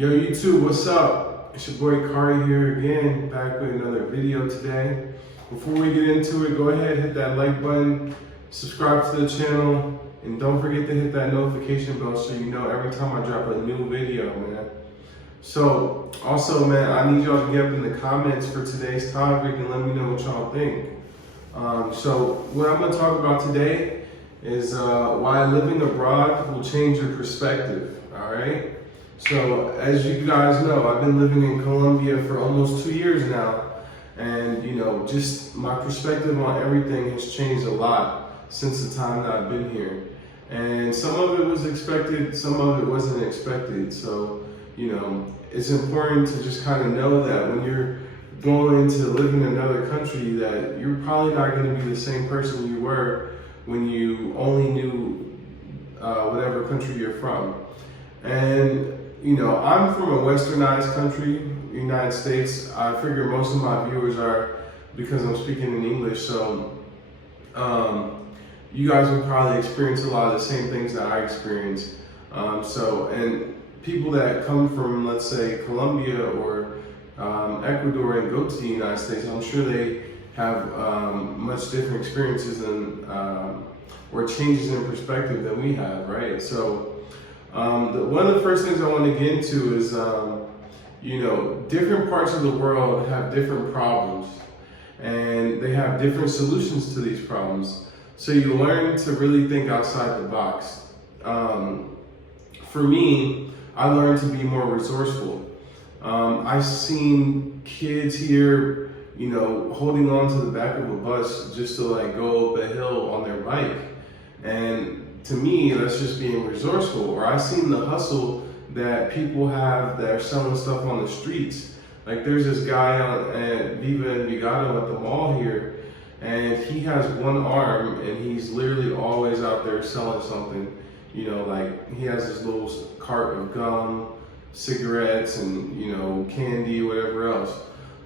Yo, YouTube, what's up? It's your boy Kari here again, back with another video today. Before we get into it, go ahead, hit that like button, subscribe to the channel, and don't forget to hit that notification bell so you know every time I drop a new video, man. So, also, man, I need y'all to get up in the comments for today's topic and let me know what y'all think. So, what I'm going to talk about today is why living abroad will change your perspective, all right? So, as you guys know, I've been living in Colombia for almost 2 years now, and just my perspective on everything has changed a lot since the time that I've been here. And some of it was expected, some of it wasn't expected. So, it's important to just kind of know that when you're going to live in another country, that you're probably not going to be the same person you were when you only knew whatever country you're from. And I'm from a westernized country, United States. I figure most of my viewers are because I'm speaking in English. So you guys will probably experience a lot of the same things that I experienced. And people that come from, let's say, Colombia or Ecuador and go to the United States, I'm sure they have much different experiences and or changes in perspective than we have, right? So one of the first things I want to get into is, different parts of the world have different problems and they have different solutions to these problems. So you learn to really think outside the box. For me, I learned to be more resourceful. I've seen kids here, holding on to the back of a bus just to go up a hill on their bike. And to me, that's just being resourceful. Or I've seen the hustle that people have that are selling stuff on the streets. Like there's this guy at Viva and Vigado at the mall here, and he has one arm and he's literally always out there selling something. He has this little cart of gum, cigarettes, and candy, whatever else.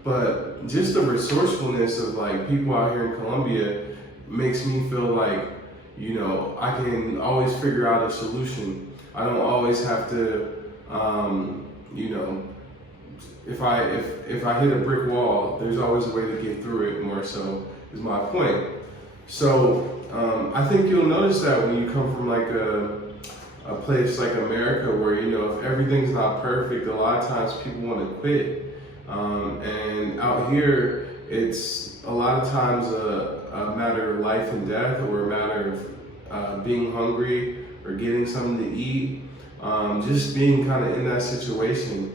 But just the resourcefulness of people out here in Colombia makes me feel like I can always figure out a solution. I don't always have to, if I hit a brick wall, there's always a way to get through it. More so is my point. So I think you'll notice that when you come from a place like America, where if everything's not perfect, a lot of times people want to quit. And out here, it's a lot of times a matter of life and death, or a matter of being hungry or getting something to eat. Just being kind of in that situation,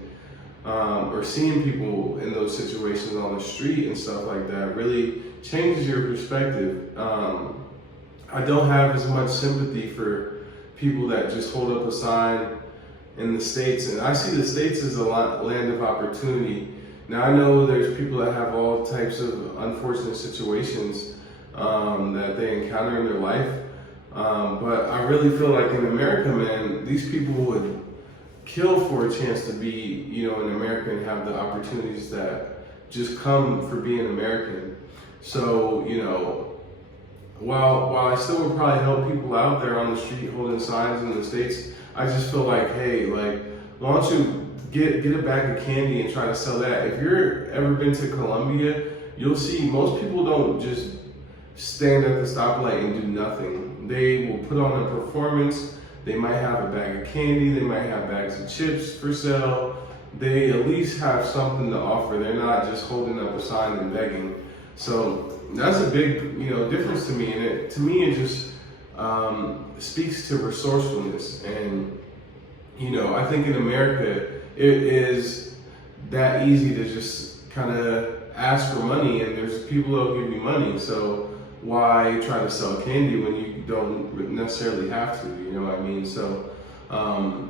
or seeing people in those situations on the street and stuff like that really changes your perspective. I don't have as much sympathy for people that just hold up a sign in the States, and I see the States as a land of opportunity. Now I know there's people that have all types of unfortunate situations that they encounter in their life, but I really feel like in America, man, these people would kill for a chance to be, in America and have the opportunities that just come for being American. So, while I still would probably help people out there on the street holding signs in the States, I just feel like, hey, why don't you get a bag of candy and try to sell that? If you're ever been to Colombia, you'll see most people don't just stand at the stoplight and do nothing. They will put on a performance. They might have a bag of candy. They might have bags of chips for sale. They at least have something to offer. They're not just holding up a sign and begging. So that's a big, difference to me. And it just speaks to resourcefulness. And, I think in America, it is that easy to just kind of ask for money, and there's people that'll give you money. So why try to sell candy when you don't necessarily have to, you know what I mean? So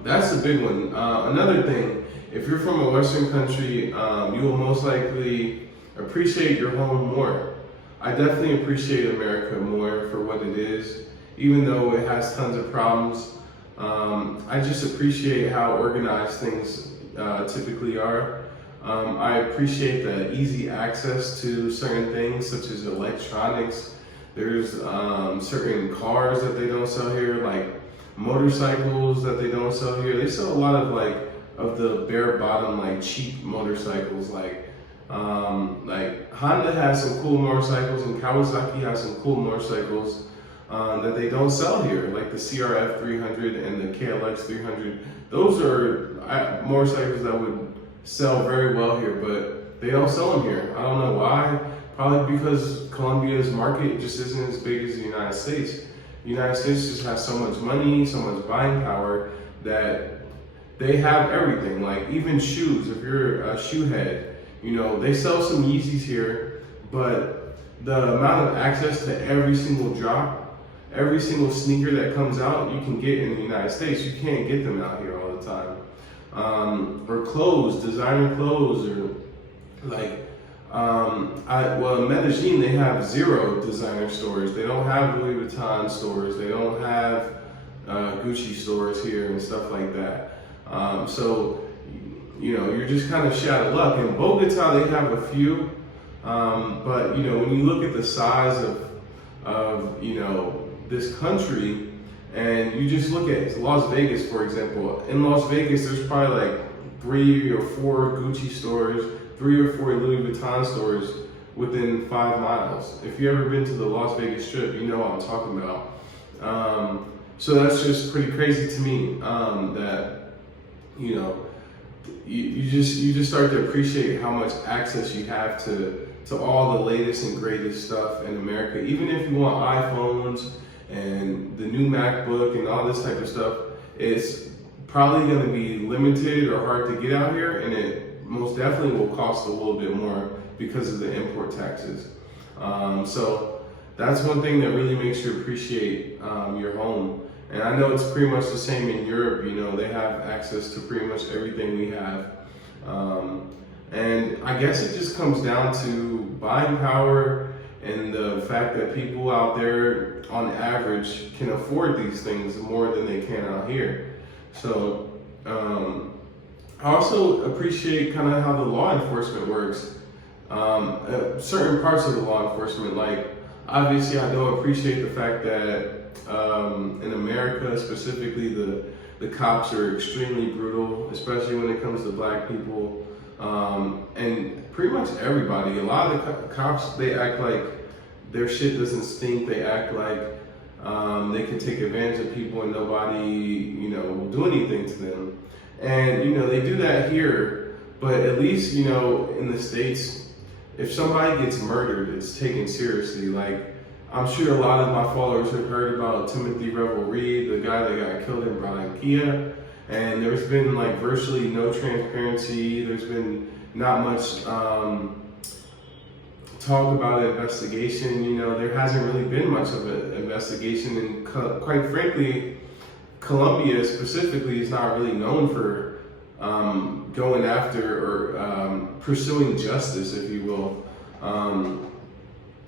that's a big one. Another thing, if you're from a Western country, you will most likely appreciate your home more. I definitely appreciate America more for what it is, even though it has tons of problems. I just appreciate how organized things typically are. I appreciate the easy access to certain things such as electronics. There's certain cars that they don't sell here, like motorcycles that they don't sell here. They sell a lot of of the bare bottom, like cheap motorcycles. Like Honda has some cool motorcycles, and Kawasaki has some cool motorcycles that they don't sell here, like the CRF 300 and the KLX 300. Those are motorcycles that would sell very well here, but they don't sell them here. I don't know why. Probably because Colombia's market just isn't as big as the United States. The United States just has so much money, so much buying power that they have everything. Like even shoes, if you're a shoe head, you know, they sell some Yeezys here, but the amount of access to every single drop, every single sneaker that comes out, you can get in the United States. You can't get them out here all the time. Or clothes, designer clothes, or like, in Medellin, they have 0 designer stores. They don't have Louis Vuitton stores. They don't have Gucci stores here and stuff like that. So, you know, you're just kind of shot of luck. In Bogota, they have a few, but you know, when you look at the size of you know, this country, and you just look at Las Vegas, for example. In Las Vegas, there's probably like 3 or 4 Gucci stores, 3 or 4 Louis Vuitton stores within 5 miles. If you've ever been to the Las Vegas Strip, you know what I'm talking about. So that's just pretty crazy to me, that, you know, you just start to appreciate how much access you have to all the latest and greatest stuff in America. Even if you want iPhones and the new MacBook and all this type of stuff, it's probably going to be limited or hard to get out here, and it most definitely will cost a little bit more because of the import taxes. So that's one thing that really makes you appreciate your home. And I know it's pretty much the same in Europe. You know, they have access to pretty much everything we have. And I guess it just comes down to buying power and the fact that people out there on average can afford these things more than they can out here. So I also appreciate kind of how the law enforcement works. Certain parts of the law enforcement, like obviously I don't appreciate the fact that in America specifically, the cops are extremely brutal, especially when it comes to black people, and pretty much everybody. A lot of the cops, they act like their shit doesn't stink. They act like they can take advantage of people and nobody, you know, will do anything to them. And you know, they do that here, but at least, you know, in the States, if somebody gets murdered, it's taken seriously. Like, I'm sure a lot of my followers have heard about Timothy Rebel Reed, the guy that got killed in Barranquilla, and there's been like virtually no transparency. There's been not much talk about an investigation. You know, there hasn't really been much of an investigation, and quite frankly, Colombia specifically is not really known for going after or pursuing justice, if you will.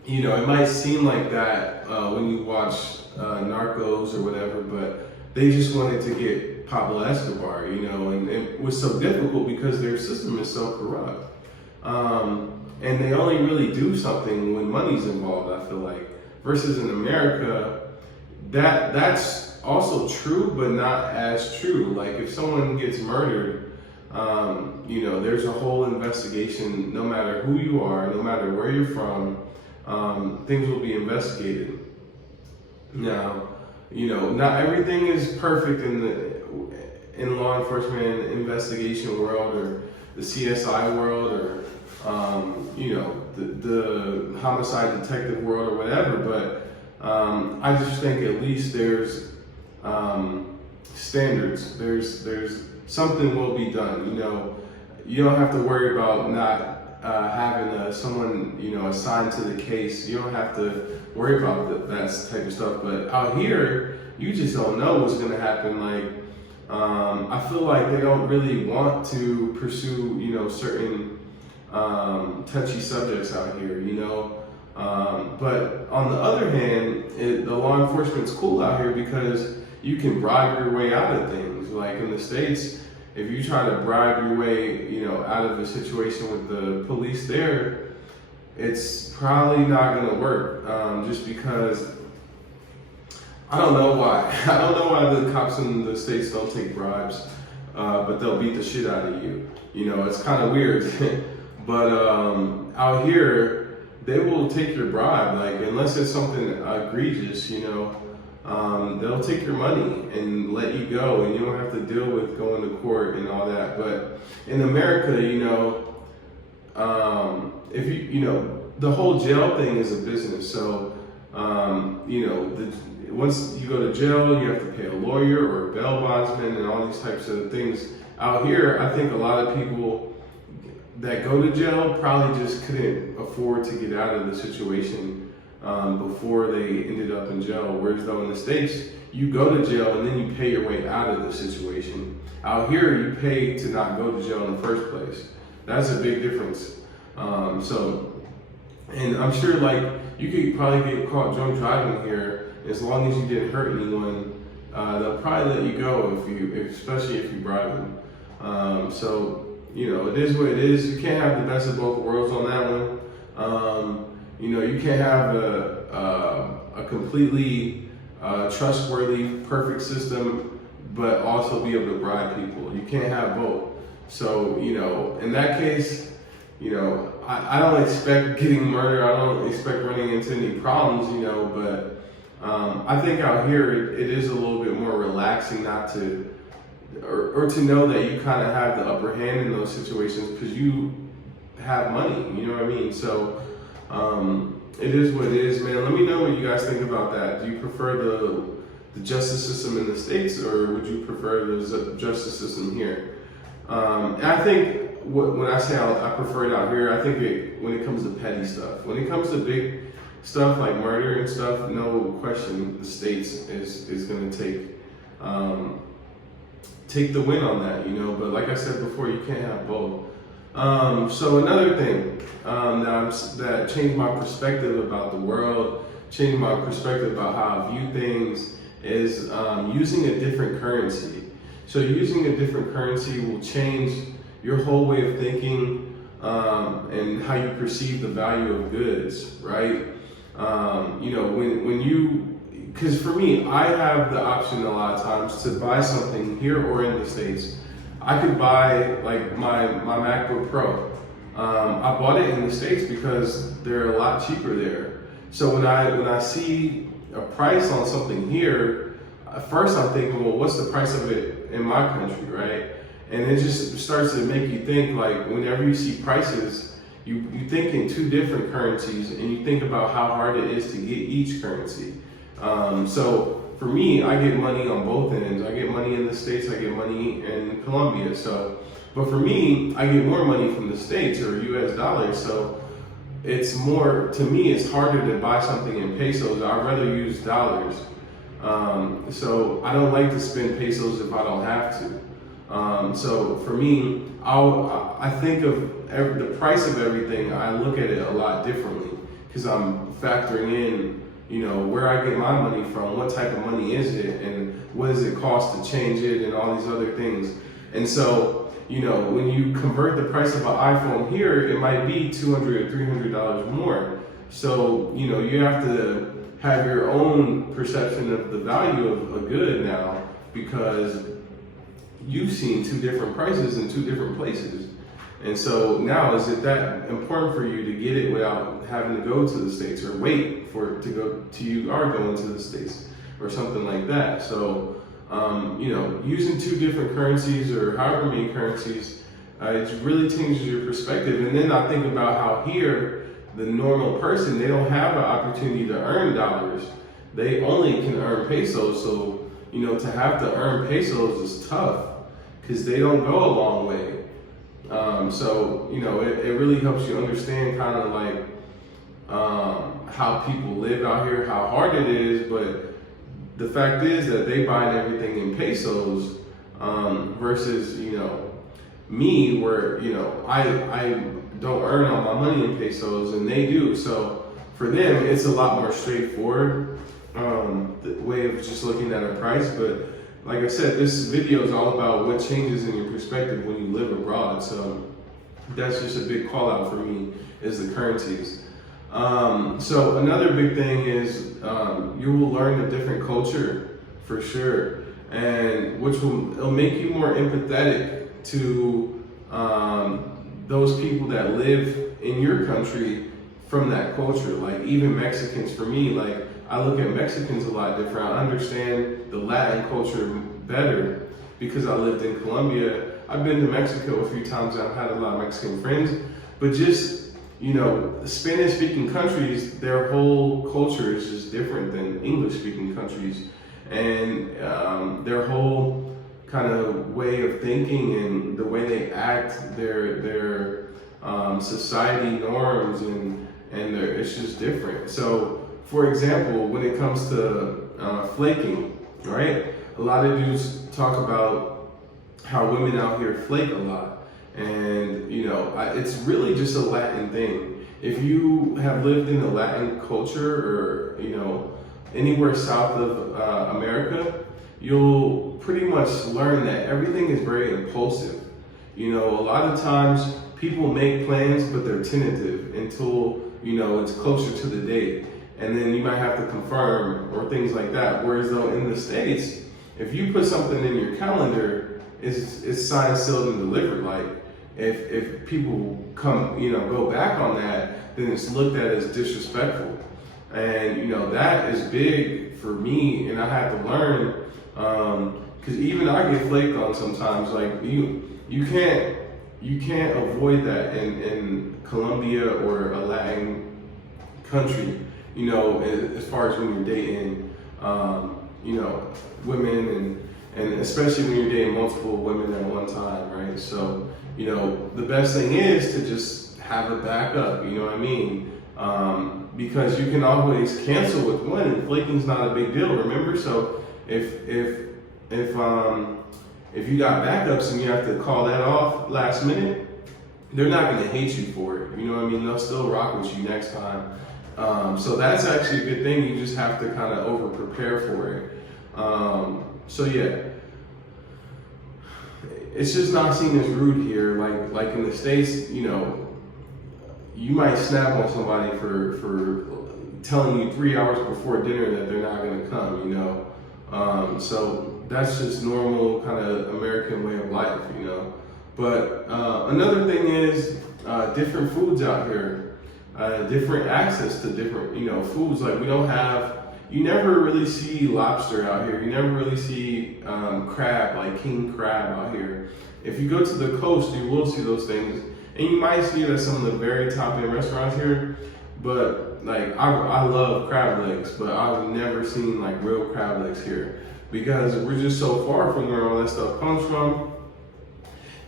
You know, it might seem like that when you watch Narcos or whatever, but they just wanted to get Pablo Escobar, you know, and it was so difficult because their system is so corrupt. And they only really do something when money's involved, I feel like. Versus in America, that's also true, but not as true. Like if someone gets murdered, you know, there's a whole investigation, no matter who you are, no matter where you're from. Things will be investigated. Now, you know, not everything is perfect in law enforcement investigation world, or the CSI world, or you know, the homicide detective world or whatever. But I just think at least there's standards. There's something will be done. You know, you don't have to worry about not having someone, you know, assigned to the case. You don't have to worry about that type of stuff. But out here, you just don't know what's going to happen. Like, I feel like they don't really want to pursue, you know, certain touchy subjects out here, you know. But on the other hand, the law enforcement's cool out here because you can bribe your way out of things. Like in the States, if you try to bribe your way, you know, out of a situation with the police there, it's probably not going to work. Just because I don't know why. I don't know why the cops in the States don't take bribes. but they'll beat the shit out of you. You know, it's kind of weird. But out here, they will take your bribe, like unless it's something egregious, you know, they'll take your money and let you go, and you don't have to deal with going to court and all that. But in America, you know, if you know, the whole jail thing is a business. So, you know, once you go to jail, you have to pay a lawyer or a bail bondsman and all these types of things. Out here, I think a lot of people that go to jail probably just couldn't afford to get out of the situation before they ended up in jail. Whereas though in the States, you go to jail and then you pay your way out of the situation. Out here, you pay to not go to jail in the first place. That's a big difference. And I'm sure like you could probably get caught drunk driving here, as long as you didn't hurt anyone, they'll probably let you go especially if you bribe them. So, you know, it is what it is. You can't have the best of both worlds on that one. You know, you can't have a completely trustworthy, perfect system, but also be able to bribe people. You can't have both. So, you know, in that case, you know, I don't expect getting murdered. I don't expect running into any problems, you know, but I think out here it is a little bit more relaxing not to, or to know that you kind of have the upper hand in those situations because you have money, you know what I mean? So it is what it is, man. Let me know what you guys think about that. Do you prefer the justice system in the States, or would you prefer the justice system here? And I think when I say I prefer it out here, I think when it comes to petty stuff, when it comes to big stuff like murder and stuff, no question, the States is going to take the win on that, you know. But like I said before, you can't have both. So another thing that changed my perspective about the world, changed my perspective about how I view things, is using a different currency. So using a different currency will change your whole way of thinking and how you perceive the value of goods, right? You know, when you, because for me, I have the option a lot of times to buy something here or in the States. I could buy like my MacBook Pro. I bought it in the States because they're a lot cheaper there. So when I see a price on something here, at first I'm thinking, well, what's the price of it in my country, right? And it just starts to make you think, like, whenever you see prices, you think in two different currencies, and you think about how hard it is to get each currency. So for me, I get money on both ends. I get money in the States, I get money in Colombia. So, but for me, I get more money from the States or US dollars. So it's more, to me, it's harder to buy something in pesos. I'd rather use dollars. So I don't like to spend pesos if I don't have to. So for me, I think of the price of everything. I look at it a lot differently because I'm factoring in, you know, where I get my money from, what type of money is it, and what does it cost to change it, and all these other things. And so, you know, when you convert the price of an iPhone here, it might be $200 or $300 more. So, you know, you have to have your own perception of the value of a good now, because you've seen two different prices in two different places. And so now, is it that important for you to get it without having to go to the States or wait for it to go to you are going to the States or something like that? So, you know, using two different currencies or however many currencies, it really changes your perspective. And then I think about how here, the normal person, they don't have an opportunity to earn dollars. They only can earn pesos. So, you know, to have to earn pesos is tough because they don't go a long way. So, you know, it really helps you understand kind of like how people live out here, how hard it is. But the fact is that they buy everything in pesos versus, you know, me, where, you know, I don't earn all my money in pesos and they do. So for them, it's a lot more straightforward, the way of just looking at a price. But like I said, this video is all about what changes in your perspective when you live abroad. So that's just a big call out for me, is the currencies. So another big thing is you will learn a different culture for sure. and it'll make you more empathetic to those people that live in your country from that culture. Like even Mexicans, for me, like I look at Mexicans a lot different. I understand the Latin culture better because I lived in Colombia. I've been to Mexico a few times. I've had a lot of Mexican friends, but just, you know, Spanish speaking countries, their whole culture is just different than English speaking countries. And their whole kind of way of thinking and the way they act, their society norms and it's just different. So, for example, when it comes to flaking, right? A lot of dudes talk about how women out here flake a lot, and you know, it's really just a Latin thing. If you have lived in the Latin culture, or you know, anywhere south of America, you'll pretty much learn that everything is very impulsive. You know, a lot of times people make plans, but they're tentative until, you know, it's closer to the date. And then you might have to confirm or things like that. Whereas though in the States, if you put something in your calendar, it's signed, sealed, and delivered. Like if people come, you know, go back on that, then it's looked at as disrespectful. And you know, that is big for me, and I had to learn, because even I get flaked on sometimes. Like you can't avoid that in Colombia or a Latin country. You know, as far as when you're dating, you know, women and especially when you're dating multiple women at one time, right? So, you know, the best thing is to just have a backup. You know what I mean? Because you can always cancel with one, and flaking's not a big deal. Remember, so if you got backups and you have to call that off last minute, they're not going to hate you for it. You know what I mean? They'll still rock with you next time. So that's actually a good thing. You just have to kind of over prepare for it. So yeah, it's just not seen as rude here. Like in the States, you know, you might snap on somebody for telling you 3 hours before dinner that they're not going to come, you know. So that's just normal kind of American way of life, you know. But another thing is different foods out here, different access to different, you know, foods. Like you never really see lobster out here. You never really see crab, like king crab out here. If you go to the coast, you will see those things. And you might see it at some of the very top end restaurants here, but like I love crab legs, but I've never seen like real crab legs here because we're just so far from where all that stuff comes from.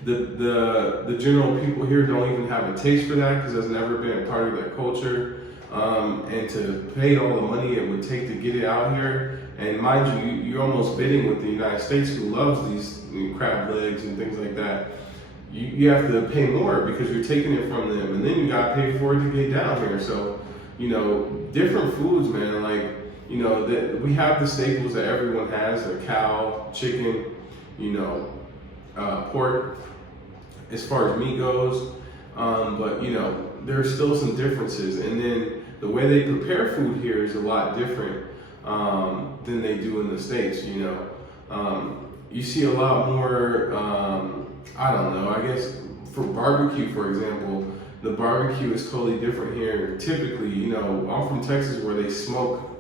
The general people here don't even have a taste for that because it's never been a part of their culture. And to pay all the money it would take to get it out here, and mind you, you're almost bidding with the United States, who loves these crab legs and things like that. You have to pay more because you're taking it from them, and then you got to pay for it to get down here. So, you know, different foods, man. Like, you know, that we have the staples that everyone has: a cow, chicken, you know, pork. As far as meat goes, but you know, there's still some differences, and then the way they prepare food here is a lot different than they do in the States. You know, you see a lot more. I don't know, I guess for barbecue, for example, the barbecue is totally different here. Typically, you know, I'm from Texas where they smoke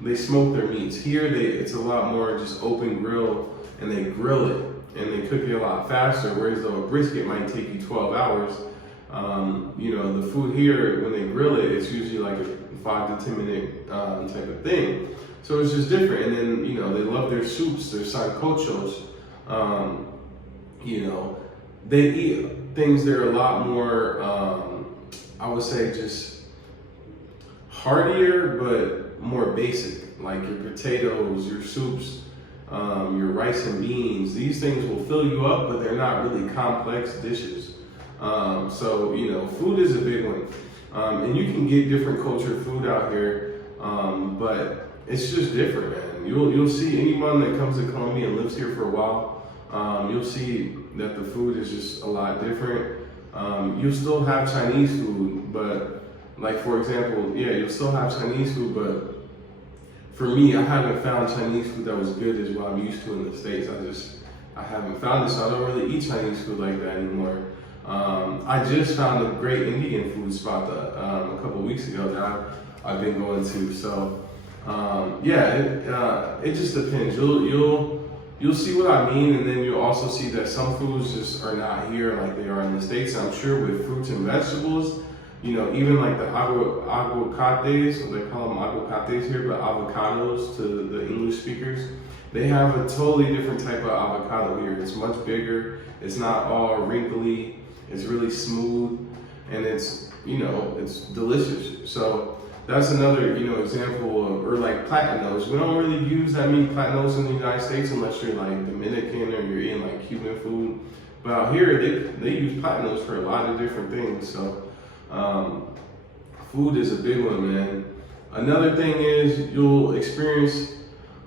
they smoke their meats. Here, it's a lot more just open grill, and they grill it, and they cook it a lot faster, whereas though a brisket might take you 12 hours, you know, the food here, when they grill it, it's usually like a 5 to 10 minute type of thing. So it's just different. And then, you know, they love their soups, their sancochos. You know, they eat things that are a lot more, I would say, just heartier, but more basic, like your potatoes, your soups, your rice and beans. These things will fill you up, but they're not really complex dishes. So, you know, food is a big one. And you can get different cultured food out here, but it's just different, man. You'll see anyone that comes to Colombia and lives here for a while, you'll see that the food is just a lot different. You'll still have Chinese food, but like, for example, yeah, you'll still have Chinese food, but for me, I haven't found Chinese food that was good as what I'm used to in the States. I haven't found it, so I don't really eat Chinese food like that anymore. I just found a great Indian food spot a couple weeks ago that I've been going to. So it just depends. You'll see what I mean, and then you'll also see that some foods just are not here like they are in the States. I'm sure with fruits and vegetables, even like the aguacates, or they call them aguacates here, but avocados to the English speakers, they have a totally different type of avocado here. It's much bigger. It's not all wrinkly. It's really smooth, and it's delicious. So that's another example of, or like platanos. We don't really use that many platanos in the United States unless you're like Dominican or you're eating like Cuban food. But out here they use platanos for a lot of different things. So food is a big one, man. Another thing is you'll experience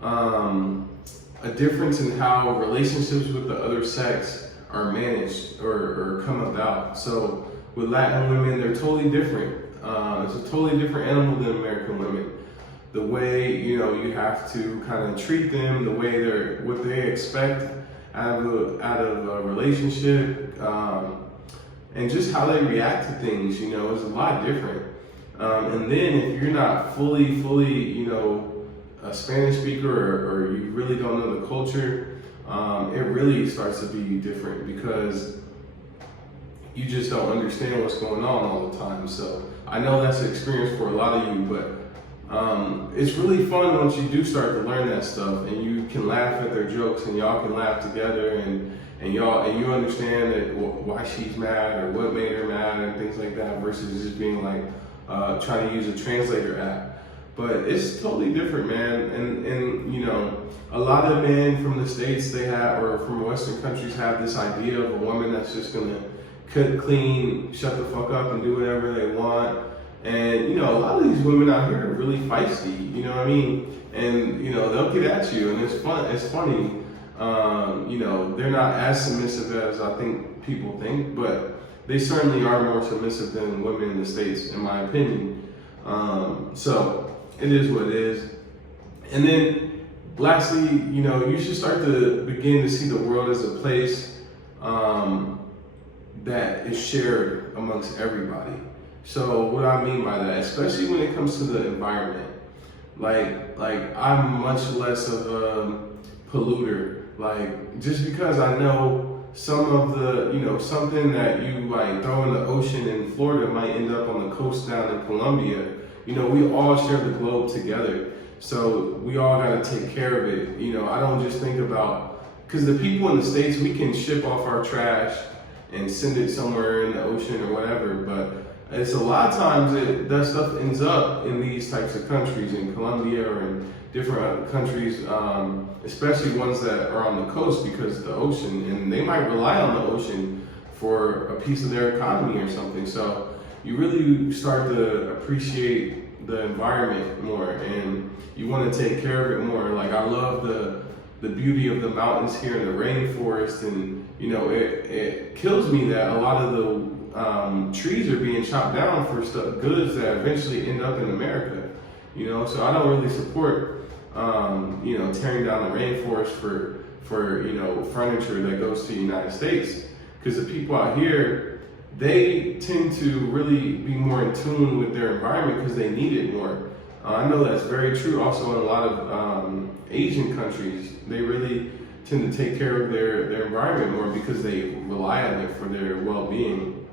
a difference in how relationships with the other sex are managed or come about. So with Latin women, they're totally different. It's a totally different animal than American women. The way you have to kind of treat them, the way what they expect out of a relationship, and just how they react to things, is a lot different. And then if you're not fully, a Spanish speaker or you really don't know the culture, it really starts to be different because you just don't understand what's going on all the time. So I know that's an experience for a lot of you, but it's really fun once you do start to learn that stuff and you can laugh at their jokes and y'all can laugh together and you understand that why she's mad or what made her mad and things like that versus just being like trying to use a translator app. But it's totally different, man. And a lot of men from the States or from Western countries have this idea of a woman that's just gonna cook, clean, shut the fuck up and do whatever they want. And a lot of these women out here are really feisty, you know what I mean? And they'll get at you, and it's funny. They're not as submissive as I think people think, but they certainly are more submissive than women in the States, in my opinion. So it is what it is. And then lastly, you should start to begin to see the world as a place that is shared amongst everybody. So what I mean by that, especially when it comes to the environment, like I'm much less of a polluter. Like just because I know some of the, something that you like throw in the ocean in Florida might end up on the coast down in Colombia. We all share the globe together. So we all got to take care of it. I don't just think about, because the people in the States, we can ship off our trash and send it somewhere in the ocean or whatever, but it's a lot of times that stuff ends up in these types of countries, in Colombia or in different countries, especially ones that are on the coast because of the ocean, and they might rely on the ocean for a piece of their economy or something. So you really start to appreciate the environment more, and you want to take care of it more. Like I love the beauty of the mountains here in the rainforest, and it kills me that a lot of the trees are being chopped down for goods that eventually end up in America. So I don't really support tearing down the rainforest for furniture that goes to the United States, because the people out here, they tend to really be more in tune with their environment because they need it more. I know that's very true also in a lot of Asian countries. They really tend to take care of their environment more because they rely on it for their well-being.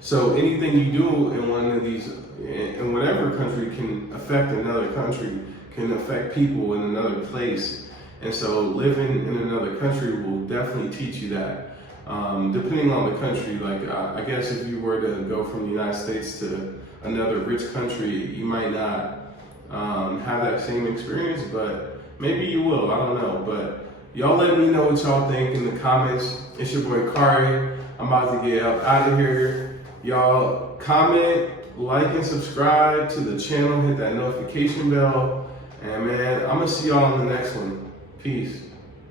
So anything you do in one of these, in whatever country, can affect another country, can affect people in another place. And so living in another country will definitely teach you that. Depending on the country, like I guess if you were to go from the United States to another rich country, you might not have that same experience, but maybe you will, I don't know. But y'all let me know what y'all think in the comments. It's your boy Kari. I'm about to get up out of here. Y'all comment, like, and subscribe to the channel. Hit that notification bell. And man, I'm gonna see y'all in the next one. Peace.